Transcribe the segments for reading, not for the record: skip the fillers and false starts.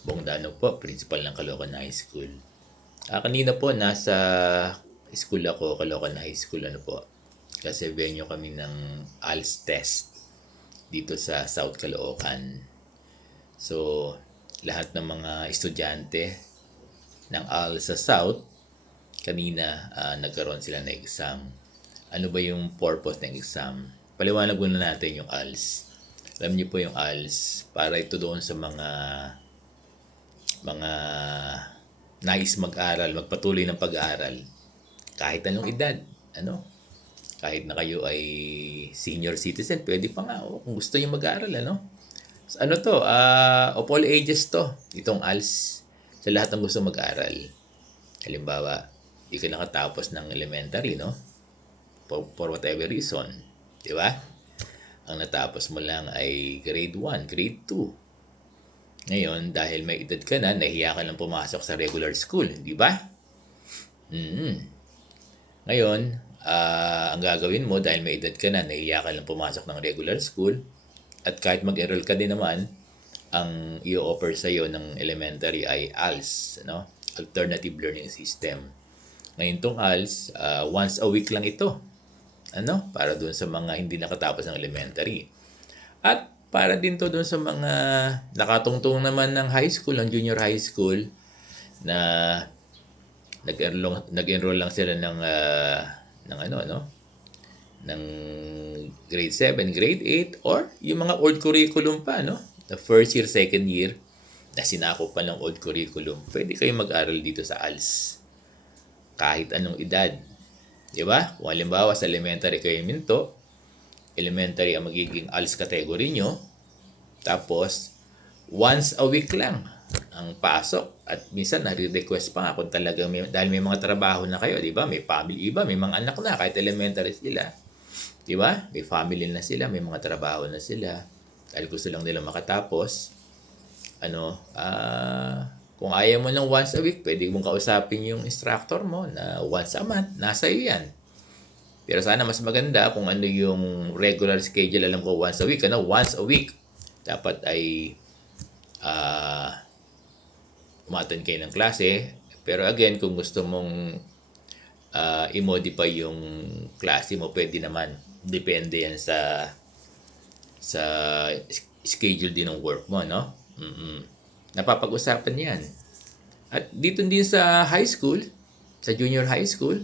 Bongdano po, principal ng Caloocan High School. Kanina po nasa school ako, Caloocan High School ano po. Kasi venue kami ng ALS test dito sa South Caloocan. So, lahat ng mga estudyante ng ALS sa South, kanina nagkaroon sila ng exam. Ano ba yung purpose ng exam? Paliwanag muna natin yung ALS. Alam niyo po yung ALS, para ito doon sa mga nais mag-aral, magpatuloy ng pag-aaral. Kahit anong edad, ano? Kahit na kayo ay senior citizen, pwede pa nga, kung gusto niyo mag-aral, ano? Ano to? Of all ages to, itong ALS. Sa lahat ng gusto mag-aral. Halimbawa, di ka nakatapos ng elementary, no? For whatever reason. Di ba? Ang natapos mo lang ay grade 1, grade 2. Ngayon, dahil may edad ka na, nahiya ka lang pumasok sa regular school, di ba? Ngayon, ang gagawin mo dahil may edad ka na, nahiya ka lang pumasok ng regular school, at kahit mag-enroll ka din naman, ang i-offer sa iyo ng elementary ay ALS, no? Alternative Learning System. Ngayon tong ALS, once a week lang ito. Ano? Para doon sa mga hindi nakatapos ng elementary. At para din to doon sa mga nakatungtong naman ng high school, ng junior high school, na nag-enroll lang sila ng ano, no? Ng grade 7, grade 8, or yung mga old curriculum pa, no? The first year, second year, na sinako pa ng old curriculum, pwede kayo mag-aral dito sa ALS. Kahit anong edad. Di ba? Kung halimbawa sa elementary kayo minto, elementary ang magiging ALS category nyo, tapos once a week lang ang pasok, at minsan nare-request pa nga kung talagang dahil may mga trabaho na kayo, di ba? May family, iba may mga anak na kahit elementary sila. Di ba? May family na sila, may mga trabaho na sila. Dahil gusto lang nila makatapos. Kung ayaw mo ng once a week, pwede mong kausapin yung instructor mo na once a month, nasa iyo yan. Pero sana mas maganda kung ano yung regular schedule. Alam ko once a week, once a week. Dapat ay umattend kayo ng klase. Pero again, kung gusto mong i-modify yung klase mo, pwede naman. Depende yan sa schedule din ng work mo, no? Napapag-usapan yan. At dito din sa high school, sa junior high school,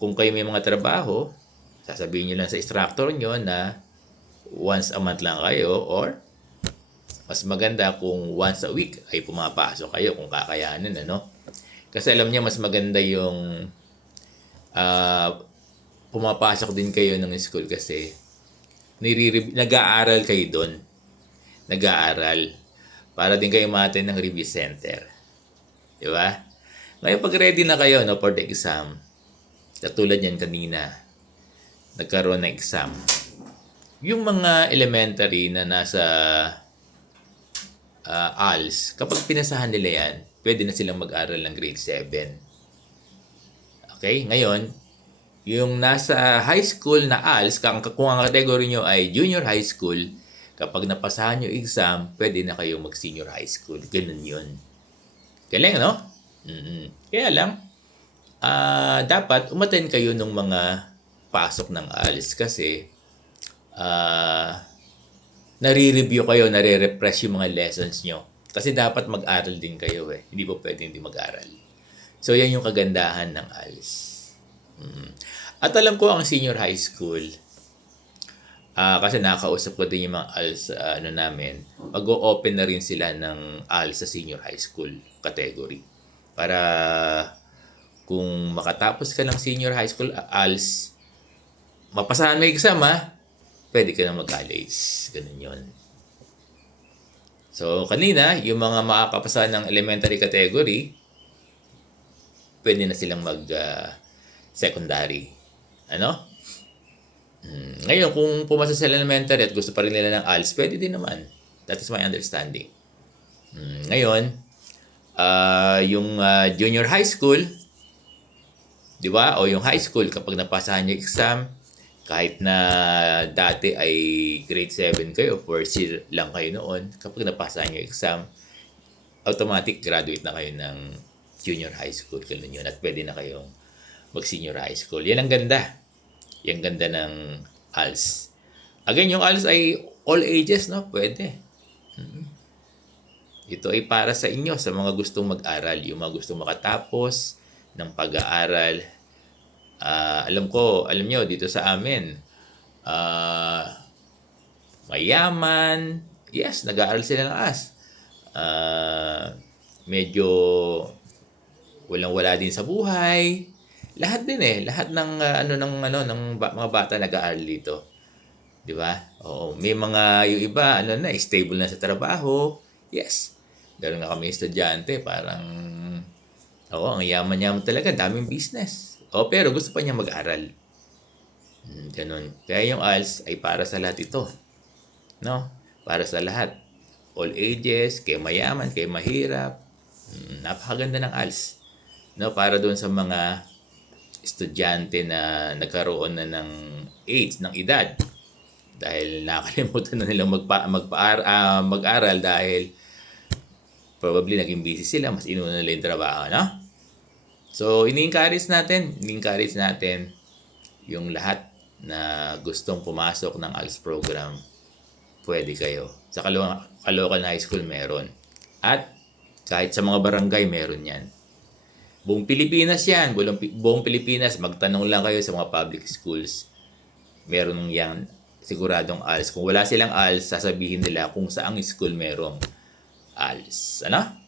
kung kayo may mga trabaho, sasabihin nyo lang sa instructor nyo na once a month lang kayo, or mas maganda kung once a week ay pumapasok kayo kung kakayanin, ano? Kasi alam niya mas maganda yung pumapasok din kayo ng school kasi nag-aaral kayo doon. Nag-aaral. Para din kayo ma-attend ng review center. Di ba? Ngayon pag ready na kayo, no, for the exam, katulad yan kanina, nagkaroon ng exam. Yung mga elementary na nasa ALS, kapag pinasahan nila yan, pwede na silang mag-aral ng grade 7. Okay? Ngayon, yung nasa high school na ALS, kung ang category nyo ay junior high school, kapag napasahan nyo exam, pwede na kayong mag-senior high school. Ganun yun. Galing, no? Kaya lang, dapat umattend kayo ng mga pasok ng ALS kasi nare-review kayo, nare-refresh yung mga lessons nyo. Kasi dapat mag-aral din kayo eh. Hindi po pwede hindi mag-aral. So, yan yung kagandahan ng ALS. At alam ko ang senior high school, kasi nakakausap ko din yung mga ALS namin, mag-o-open na rin sila ng ALS sa senior high school category. Para kung makatapos ka ng senior high school ALS, mapasahan mo exam pwede ka na mag-college. Ganun yun. So, kanina, yung mga makakapasa ng elementary category, pwede na silang mag-secondary. Ngayon, kung pumasa sa elementary at gusto pa rin nila ng ALS, pwede din naman. That is my understanding. Ngayon, yung junior high school, di ba? O yung high school, kapag napasahan yung exam, Kahit na dati ay grade 7 kayo, first year lang kayo noon, kapag napasa niyo yung exam, automatic graduate na kayo ng junior high school. Ganun yun. At pwede na kayong mag-senior high school. Yan ang ganda. Yung ganda ng ALS. Again, yung ALS ay all ages, no? Pwede. Ito ay para sa inyo, sa mga gustong mag-aral, yung mga gustong makatapos ng pag-aaral. Alam nyo, dito sa amin, mayaman, yes, nag-aaral sila ng ALS. Medyo walang-wala din sa buhay. Lahat din lahat ng mga bata nag-aaral dito. 'Di ba? Oo, may mga yung iba stable na sa trabaho. Yes. Meron nga kami estudyante, parang ang yaman-yaman talaga, daming business. Pero gusto pa niya mag-aral. Ganun. Kaya yung ALS ay para sa lahat ito. No? Para sa lahat. All ages, kay mayaman, kay mahirap. Napakaganda ng ALS. No, para doon sa mga estudyante na nagkaroon na ng age, ng edad. Dahil nakalimutan na nilang mag-aral dahil probably naging busy sila, mas inuna nila yung trabaho, no? So, ini-encourage natin yung lahat na gustong pumasok ng ALS program, pwede kayo. Sa Caloocan High School meron. At kahit sa mga barangay meron yan. Buong Pilipinas yan. Buong Pilipinas, magtanong lang kayo sa mga public schools. Meron yan siguradong ALS. Kung wala silang ALS, sasabihin nila kung saang school merong ALS. Ano?